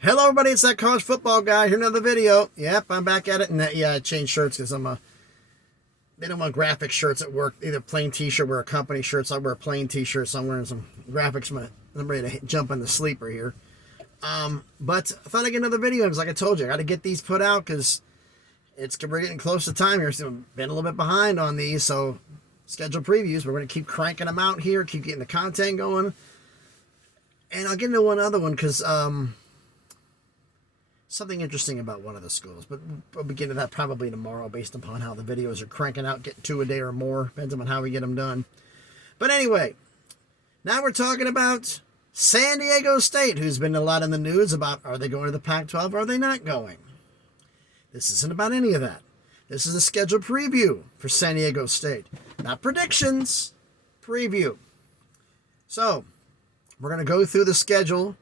Hello, everybody. It's that college football guy. Here another video. Yep, I'm back at it. And I changed shirts because they don't want graphic shirts at work. Either plain t-shirt, wear a company shirt. So I wear a plain t-shirt. So I'm wearing some graphics. I'm ready to jump on the sleeper here. But I thought I'd get another video. Because like I told you, I got to get these put out because we're getting close to time here. So I've been a little bit behind on these. So schedule previews. We're going to keep cranking them out here. Keep getting the content going. And I'll get into one other one because something interesting about one of the schools, but we'll begin to that probably tomorrow based upon how the videos are cranking out, getting 2 a day or more, depends on how we get them done. But anyway, now we're talking about San Diego State, who's been a lot in the news about are they going to the Pac-12 or are they not going? This isn't about any of that. This is a schedule preview for San Diego State. Not predictions, preview. So, we're going to go through the schedule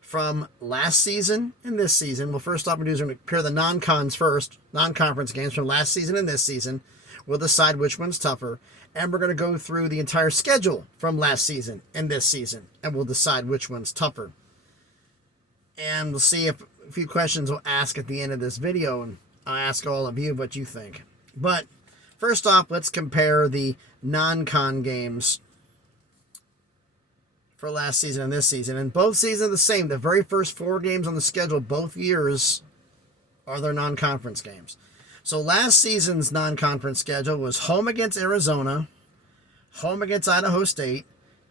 from last season and this season. Well, first off, we're going to compare the non-cons first, non-conference games from last season and this season. We'll decide which one's tougher. And we're going to go through the entire schedule from last season and this season. And we'll decide which one's tougher. And we'll see if a few questions we'll ask at the end of this video. And I'll ask all of you what you think. But first off, let's compare the non-con games for last season and this season. And both seasons are the same. The very first 4 games on the schedule both years are their non-conference games. So last season's non-conference schedule was home against Arizona, home against Idaho State,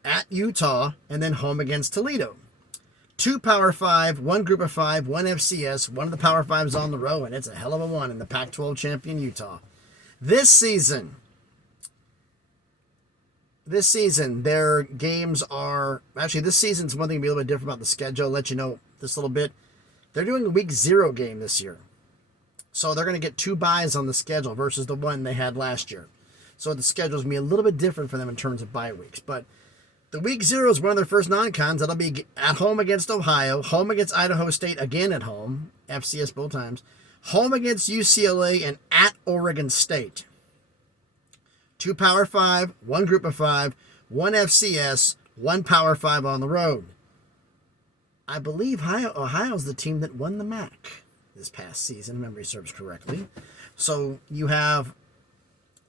at Utah, and then home against Toledo. 2 Power 5, 1 Group of 5, 1 FCS, one of the Power 5s on the row, and it's a hell of a one in the Pac-12 champion Utah. This season, their games are... Actually, this season's one thing to be a little bit different about the schedule. I'll let you know this a little bit. They're doing a week 0 game this year. So they're going to get 2 byes on the schedule versus the one they had last year. So the schedule's going to be a little bit different for them in terms of bye weeks. But the week 0 is one of their first non-cons. That'll be at home against Ohio, home against Idaho State, again at home, FCS both times, home against UCLA, and at Oregon State. 2 Power 5, 1 Group of 5, 1 FCS, 1 Power 5 on the road. I believe Ohio's the team that won the MAC this past season, if memory serves correctly. So you have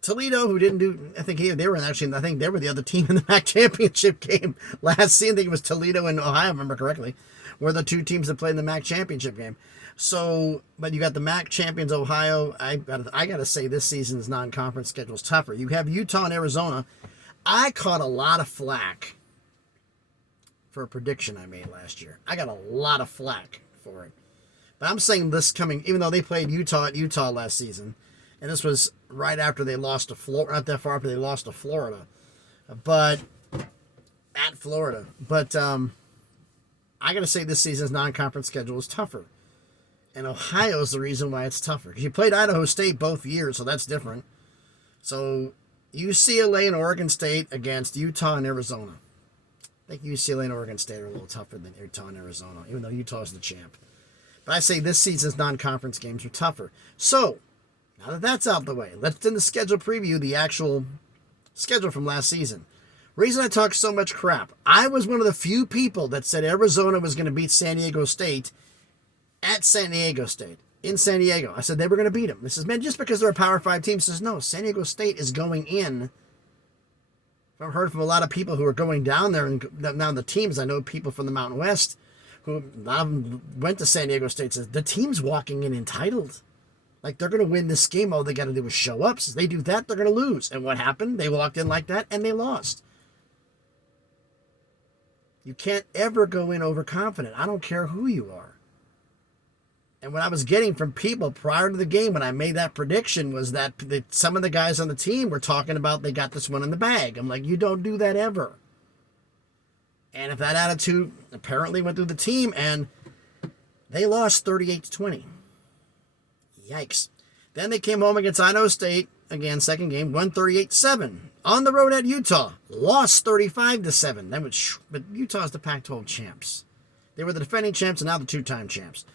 Toledo, who didn't do... I think they were the other team in the MAC championship game last season. I think it was Toledo and Ohio, if I remember correctly, were the 2 teams that played in the MAC championship game. So, but you got the MAC champions, Ohio. I gotta say this season's non-conference schedule's tougher. You have Utah and Arizona. I caught a lot of flack for a prediction I made last year. I got a lot of flack for it. But I'm saying this coming, even though they played Utah at Utah last season, and this was right after they lost to Florida, not that far after they lost to Florida, but at Florida. But I gotta say this season's non-conference schedule is tougher. And Ohio's the reason why it's tougher. Because you played Idaho State both years, so that's different. So UCLA and Oregon State against Utah and Arizona. I think UCLA and Oregon State are a little tougher than Utah and Arizona, even though Utah's the champ. But I say this season's non-conference games are tougher. So, now that that's out of the way, let's in the schedule preview the actual schedule from last season. Reason I talk so much crap, I was one of the few people that said Arizona was going to beat San Diego State at San Diego State, in San Diego. I said they were going to beat them. This is, man, just because they're a Power 5 team. Says, no, San Diego State is going in. I've heard from a lot of people who are going down there, and now the teams, I know people from the Mountain West, who a lot of them went to San Diego State, says the team's walking in entitled. Like, they're going to win this game. All they got to do is show up. So they do that, they're going to lose. And what happened? They walked in like that, and they lost. You can't ever go in overconfident. I don't care who you are. And what I was getting from people prior to the game when I made that prediction was that some of the guys on the team were talking about they got this one in the bag. I'm like, you don't do that ever. And if that attitude apparently went through the team, and they lost 38-20. Yikes. Then they came home against Idaho State, again, second game, won 38-7. On the road at Utah, lost 35-7. But Utah's the Pac-12 champs. They were the defending champs and now the 2-time champs.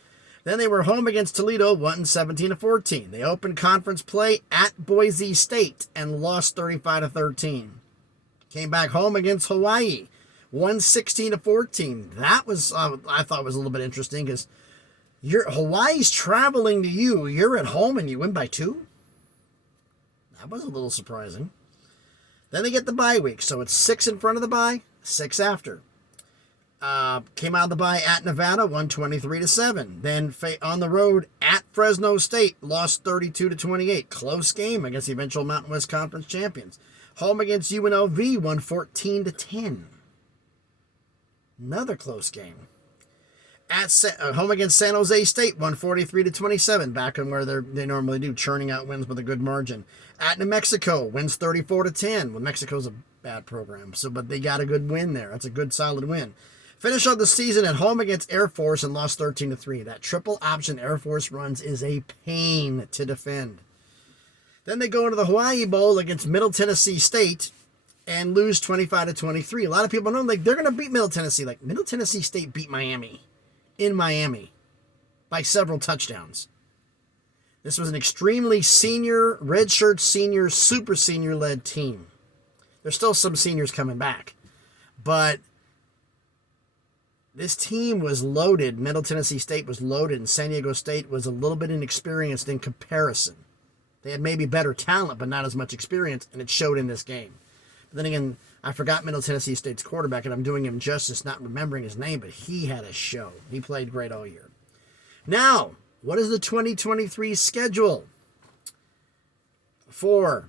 Then they were home against Toledo, won 17-14. They opened conference play at Boise State and lost 35-13. Came back home against Hawaii, won 16-14. That was I thought was a little bit interesting because Hawaii's traveling to you. You're at home and you win by 2. That was a little surprising. Then they get the bye week, so it's 6 in front of the bye, 6 after. Came out of the bye at Nevada, won 23-7. Then on the road at Fresno State, lost 32-28. Close game against the eventual Mountain West Conference champions. Home against UNLV, won 14-10. Another close game. At home against San Jose State, won 43-27. Back on where they normally do, churning out wins with a good margin. At New Mexico, wins 34-10. Well, Mexico's a bad program, but they got a good win there. That's a good, solid win. Finish out the season at home against Air Force and lost 13-3. That triple option Air Force runs is a pain to defend. Then they go into the Hawaii Bowl against Middle Tennessee State and lose 25-23. A lot of people know they're going to beat Middle Tennessee. Like, Middle Tennessee State beat Miami in Miami by several touchdowns. This was an extremely senior, redshirt senior, super senior led team. There's still some seniors coming back, but this team was loaded. Middle Tennessee State was loaded, and San Diego State was a little bit inexperienced in comparison. They had maybe better talent, but not as much experience, and it showed in this game. But then again, I forgot Middle Tennessee State's quarterback, and I'm doing him justice not remembering his name, but he had a show. He played great all year. Now, what is the 2023 schedule for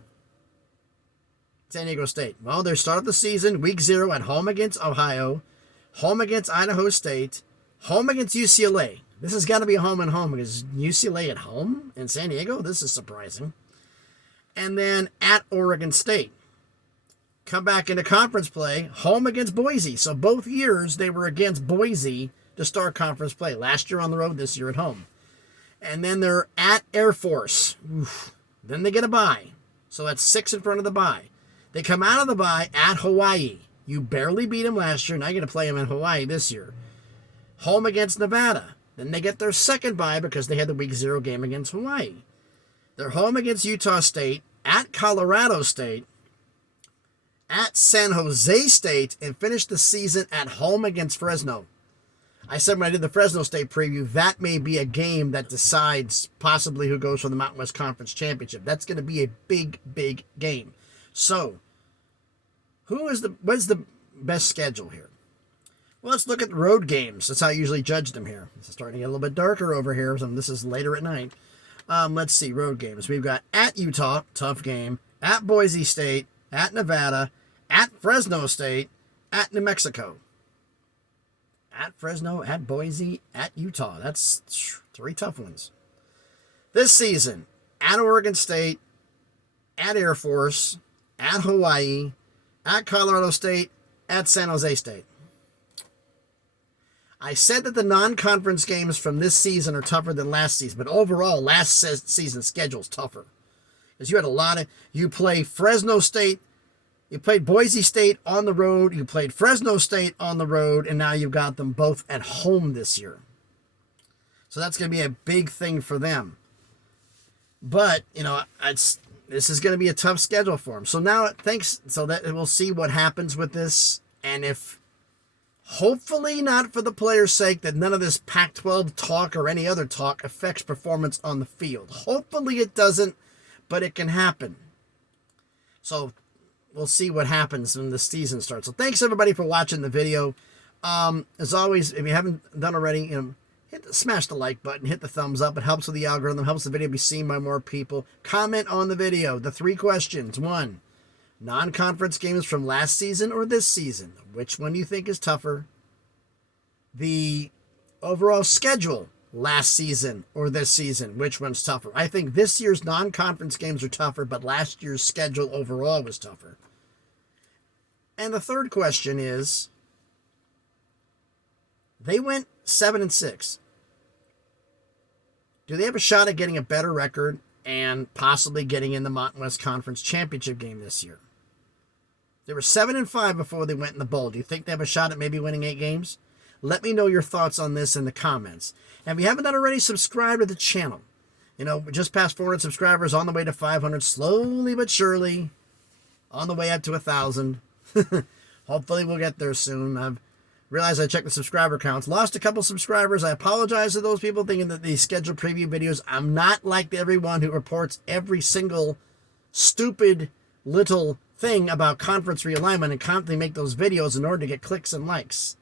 San Diego State? Well, they start the season, week 0, at home against Ohio, home against Idaho State, home against UCLA. This has got to be a home and home because UCLA at home in San Diego? This is surprising. And then at Oregon State. Come back into conference play, home against Boise. So both years they were against Boise to start conference play. Last year on the road, this year at home. And then they're at Air Force. Oof. Then they get a bye. So that's 6 in front of the bye. They come out of the bye at Hawaii. You barely beat them last year. Now you're going to play them in Hawaii this year. Home against Nevada. Then they get their second bye because they had the week 0 game against Hawaii. They're home against Utah State, at Colorado State, at San Jose State, and finish the season at home against Fresno. I said when I did the Fresno State preview, that may be a game that decides possibly who goes for the Mountain West Conference Championship. That's going to be a big, big game. So, what's the best schedule here? Well, let's look at the road games. That's how I usually judge them here. It's starting to get a little bit darker over here. So this is later at night. Let's see, road games. We've got at Utah, tough game. At Boise State, at Nevada, at Fresno State, at New Mexico. At Fresno, at Boise, at Utah. That's 3 tough ones. This season, at Oregon State, at Air Force, at Hawaii, at Colorado State, at San Jose State. I said that the non-conference games from this season are tougher than last season, but overall, last season's schedule is tougher. Because you play Fresno State, you played Boise State on the road, you played Fresno State on the road, and now you've got them both at home this year. So that's going to be a big thing for them. But, this is going to be a tough schedule for them. So now, so that we'll see what happens with this, and if, hopefully not for the players' sake, that none of this Pac-12 talk or any other talk affects performance on the field. Hopefully it doesn't, but it can happen. So we'll see what happens when the season starts. So thanks everybody for watching the video. As always, if you haven't done already, smash the like button, hit the thumbs up. It helps with the algorithm, helps the video be seen by more people. Comment on the video. The 3 questions. 1, non-conference games from last season or this season. Which one do you think is tougher? The overall schedule, last season or this season. Which one's tougher? I think this year's non-conference games are tougher, but last year's schedule overall was tougher. And the 3rd question is, they went 7-6. Do they have a shot at getting a better record and possibly getting in the Mountain West Conference Championship game this year? They were 7-5 before they went in the bowl. Do you think they have a shot at maybe winning 8 games? Let me know your thoughts on this in the comments. And if you haven't done already, subscribe to the channel. We're just past 400 subscribers, on the way to 500, slowly but surely, on the way up to 1,000. Hopefully we'll get there soon. I've realized I checked the subscriber counts. Lost a couple subscribers. I apologize to those people thinking that these scheduled preview videos, I'm not like everyone who reports every single stupid little thing about conference realignment and constantly make those videos in order to get clicks and likes.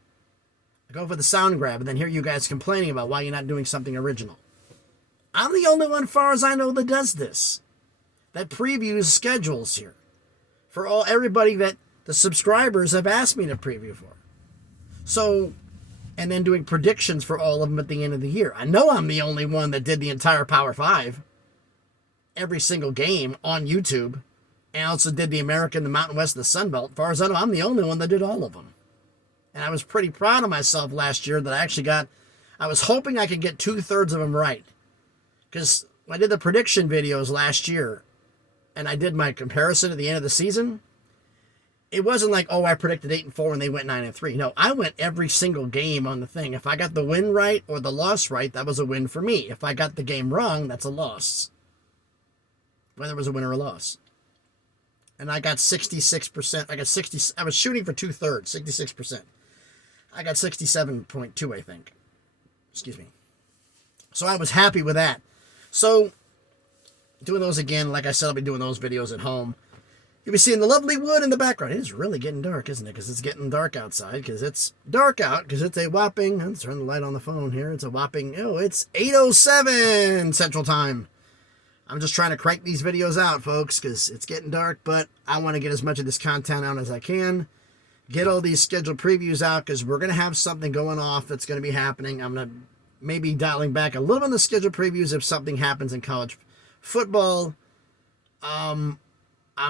I go for the sound grab and then hear you guys complaining about why you're not doing something original. I'm the only one, as far as I know, that does this. That previews schedules here. For everybody that the subscribers have asked me to preview for. So, and then doing predictions for all of them at the end of the year. I know I'm the only one that did the entire Power 5. Every single game on YouTube. And also did the American, the Mountain West, and the Sun Belt. As far as I know, I'm the only one that did all of them. And I was pretty proud of myself last year that I actually I was hoping I could get 2/3 of them right. Because when I did the prediction videos last year, and I did my comparison at the end of the season, it wasn't like, oh, I predicted 8-4 and they went 9-3. No, I went every single game on the thing. If I got the win right or the loss right, that was a win for me. If I got the game wrong, that's a loss. Whether it was a win or a loss. And I got 66%. I was shooting for 2/3, 66%. I got 67.2, I think. Excuse me. So I was happy with that. So, doing those again, like I said, I'll be doing those videos at home. You'll be seeing the lovely wood in the background. It is really getting dark, isn't it? Because it's getting dark outside. Because it's dark out. Because it's a whopping, let's turn the light on the phone here. It's a whopping, it's 8:07 Central Time. I'm just trying to crank these videos out, folks, because it's getting dark. But I want to get as much of this content out as I can. Get all these scheduled previews out, because we're going to have something going off that's going to be happening. I'm going to maybe dialing back a little on the scheduled previews if something happens in college football. I'm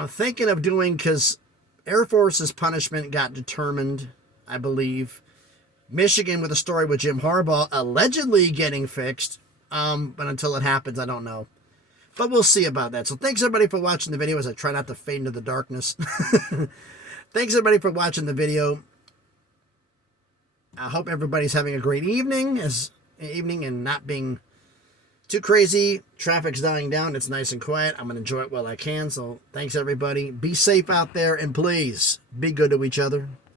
thinking of doing, because Air Force's punishment got determined, I believe. Michigan with a story with Jim Harbaugh allegedly getting fixed. But until it happens, I don't know. But we'll see about that. So thanks everybody for watching the video as I try not to fade into the darkness. Thanks everybody for watching the video. I hope everybody's having a great evening and not being too crazy. Traffic's dying down. It's nice and quiet. I'm going to enjoy it while I can. So thanks everybody. Be safe out there and please be good to each other.